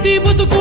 ఇంటి బతుకు?